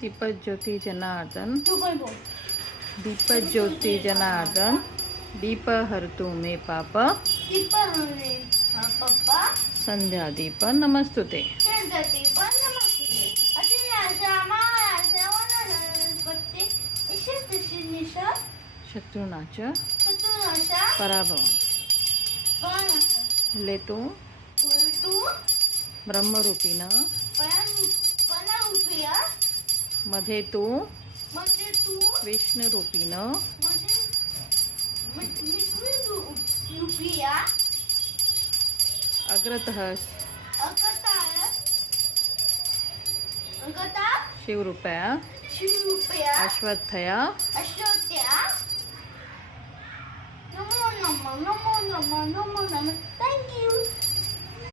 दीपज्योती जनार्दन तू पण बोल. दीपज्योती जनार्दन दीप हरतु मे पाप ती पण म्हणे, हा पप्पा संध्या दीप नमस्तुते. शेजारी पण नमस्ते. अशी आशा आशा वनस्पती इशितशी निशा शत्रुनाच शत्रुनाशा पराभव पण लेतो तू ब्रह्मरूपीन पण उपया मध्ये तू म्हणजे तू विष्णुरूपीन म्हणजे उपया अग्रतः अगता शिवरूपया शिवरूपया अश्वत्थया अश्वत्या नमो नमो नमो नमो नमो नमो थँक यू.